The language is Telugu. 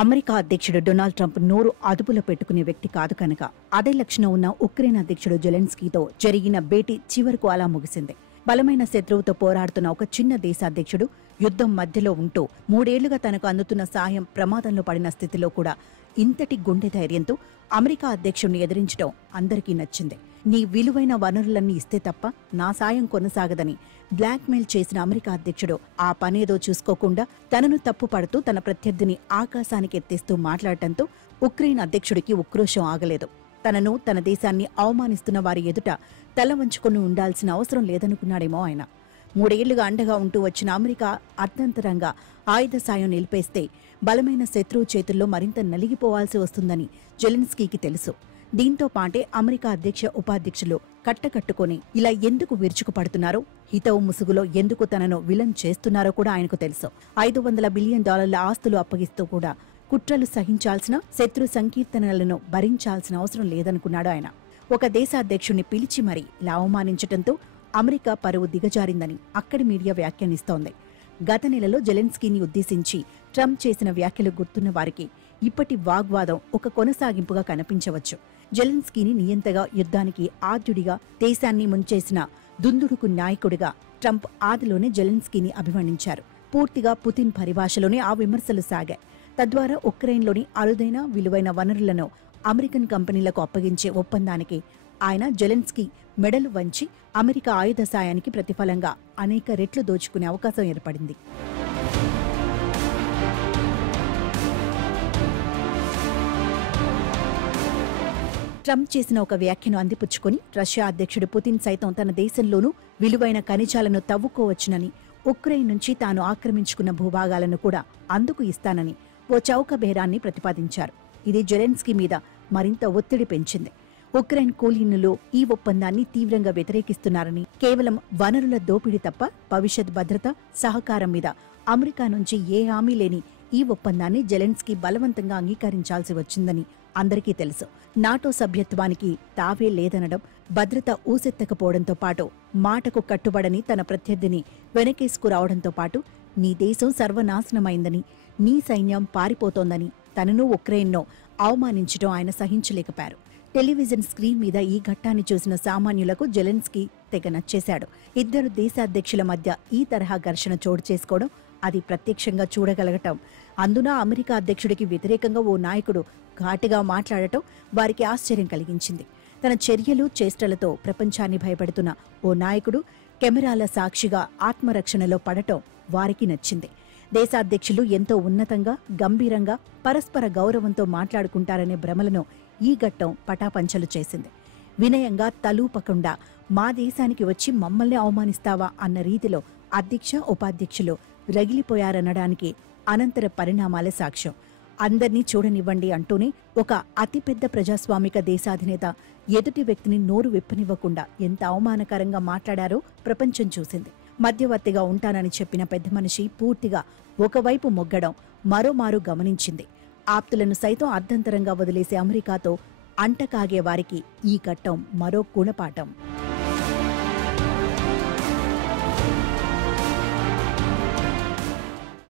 అమెరికా అధ్యక్షుడు డొనాల్డ్ ట్రంప్ నోరు అదుపులో పెట్టుకునే వ్యక్తి కాదు కనుక అదే లక్షణం ఉన్న ఉక్రెయిన్ అధ్యక్షుడు జెలెన్స్కీతో జరిగిన భేటీ చివరకు అలా ముగిసింది. బలమైన శత్రువుతో పోరాడుతున్న ఒక చిన్న దేశాధ్యక్షుడు యుద్ధం మధ్యలో ఉంటూ 3 ఏళ్లుగా తనకు అందుతున్న సాయం ప్రమాదంలో పడిన స్థితిలో కూడా ఇంతటి గుండె ధైర్యంతో అమెరికా అధ్యక్షుడిని ఎదిరించడం అందరికీ నచ్చింది. నీ విలువైన వనరులన్నీ ఇస్తే తప్ప నా సాయం కొనసాగదని బ్లాక్మెయిల్ చేసిన అమెరికా అధ్యక్షుడు ఆ పనేదో చూసుకోకుండా తనను తప్పుపడుతూ తన ప్రత్యర్థిని ఆకాశానికి ఎత్తేస్తూ మాట్లాడటంతో ఉక్రెయిన్ అధ్యక్షుడికి ఉక్రోషం ఆగలేదు. తనను తన దేశాన్ని అవమానిస్తున్న వారి ఎదుట తల వంచుకొని ఉండాల్సిన అవసరం లేదనుకున్నాడేమో ఆయన. 3 ఏళ్లుగా అండగా ఉంటూ వచ్చిన అమెరికా అర్థంతరంగా ఆయుధ సాయం నిలిపేస్తే బలమైన శత్రువు చేతుల్లో మరింత నలిగిపోవాల్సి వస్తుందని జెలెన్స్కీకి తెలుసు. దీంతో పాటే అమెరికా అధ్యక్ష ఉపాధ్యక్షులు కట్టకట్టుకుని ఇలా ఎందుకు విరుచుకుపడుతున్నారో, హితవు ముసుగులో ఎందుకు తనను విలన్ చేస్తున్నారో కూడా ఆయనకు తెలుసు. $500 బిలియన్ ఆస్తులు అప్పగిస్తూ కూడా కుట్రలు సహించాల్సిన, శత్రు సంకీర్తనలను భరించాల్సిన అవసరం లేదనుకున్నాడు ఆయన. ఒక దేశాధ్యక్షుణ్ణి పిలిచి మరీ ఇలా అవమానించటంతో అమెరికా పరువు దిగజారిందని అక్కడి మీడియా వ్యాఖ్యానిస్తోంది. గత నెలలో జెలెన్స్కీని ఉద్దేశించి ట్రంప్ చేసిన వ్యాఖ్యలు గుర్తున్న వారికి ఇప్పటి వాగ్వాదం ఒక కొనసాగింపుగా కనిపించవచ్చు. జెలెన్స్కీని నియంతగా, యుద్ధానికి ఆద్యుడిగా, దేశాన్ని ముంచేసిన దుందుడుకు నాయకుడిగా ట్రంప్ ఆదిలోనే జెలెన్స్కీని అభివర్ణించారు. పూర్తిగా పుతిన్ పరిభాషలోనే ఆ విమర్శలు సాగాయి. తద్వారా ఉక్రెయిన్లోని అరుదైన, విలువైన వనరులను అమెరికన్ కంపెనీలకు అప్పగించే ఒప్పందానికి ఆయన జెలెన్స్కీ మెడలు వంచి అమెరికా ఆయుధ సాయానికి ప్రతిఫలంగా అనేక రెట్లు దోచుకునే అవకాశం ఏర్పడింది. ట్రంప్ చేసిన ఒక వ్యాఖ్యను అందిపుచ్చుకొని రష్యా అధ్యక్షుడు పుతిన్ సైతం తన దేశంలోనూ విలువైన ఖనిజాలను తవ్వుకోవచ్చునని, ఉక్రెయిన్ నుంచి తాను ఆక్రమించుకున్న భూభాగాలను కూడా అందుకు ఇస్తానని ఓ చౌక బేరాన్ని ప్రతిపాదించారు. ఇది జెలెన్స్కీ మీద మరింత ఒత్తిడి పెంచింది. ఉక్రెయిన్ కూలీనులు ఈ ఒప్పందాన్ని తీవ్రంగా వ్యతిరేకిస్తున్నారని, కేవలం వనరుల దోపిడీ తప్ప భవిష్యత్ భద్రత, సహకారం మీద అమెరికా నుంచి ఏ హామీ లేని ఈ ఒప్పందాన్ని జెలెన్స్కీ బలవంతంగా అంగీకరించాల్సి వచ్చిందని అందరికీ తెలుసు. నాటో సభ్యత్వానికి తావే లేదనడం, భద్రత ఊసెత్తకపోవడంతో పాటు మాటకు కట్టుబడని తన ప్రత్యర్థిని వెనకేసుకురావడంతో పాటు నీ దేశం సర్వనాశనమైందని, నీ సైన్యం పారిపోతోందని తనను ఉక్రెయిన్ను అవమానించడం ఆయన సహించలేకపోయారు. టెలివిజన్ స్క్రీన్ మీద ఈ ఘట్టాన్ని చూసిన సామాన్యులకు జెలెన్స్కీ తెగ నచ్చేశాడు. ఇద్దరు దేశాధ్యక్షుల మధ్య ఈ తరహా ఘర్షణ చోటు చేసుకోవడం, అది ప్రత్యక్షంగా చూడగలగటం, అందున అమెరికా అధ్యక్షుడికి వ్యతిరేకంగా ఓ నాయకుడు ఘాటుగా మాట్లాడటం వారికి ఆశ్చర్యం కలిగించింది. తన చర్యలు, చేష్టలతో ప్రపంచాన్ని భయపెడుతున్న ఓ నాయకుడు కెమెరాల సాక్షిగా ఆత్మరక్షణలో పడటం వారికి నచ్చింది. దేశాధ్యక్షులు ఎంతో ఉన్నతంగా, గంభీరంగా, పరస్పర గౌరవంతో మాట్లాడుకుంటారనే భ్రమలను ఈ ఘట్టం పటాపంచలు చేసింది. వినయంగా తలూపకుండా మా దేశానికి వచ్చి మమ్మల్ని అవమానిస్తావా అన్న రీతిలో అధ్యక్ష, ఉపాధ్యక్షులు రగిలిపోయారనడానికి అనంతర పరిణామాలే సాక్ష్యం. అందర్నీ చూడనివ్వండి అంటూనే ఒక అతిపెద్ద ప్రజాస్వామిక దేశాధినేత ఎదుటి వ్యక్తిని నోరు విప్పనివ్వకుండా ఎంత అవమానకరంగా మాట్లాడారో ప్రపంచం చూసింది. మధ్యవర్తిగా ఉంటానని చెప్పిన పెద్ద మనిషి పూర్తిగా ఒకవైపు మొగ్గడం మరోమారు గమనించింది. ఆప్తులను సైతం అర్ధంతరంగా వదిలేసే అమెరికాతో అంటకాగే వారికి ఈ ఘట్టం మరో గుణపాఠం.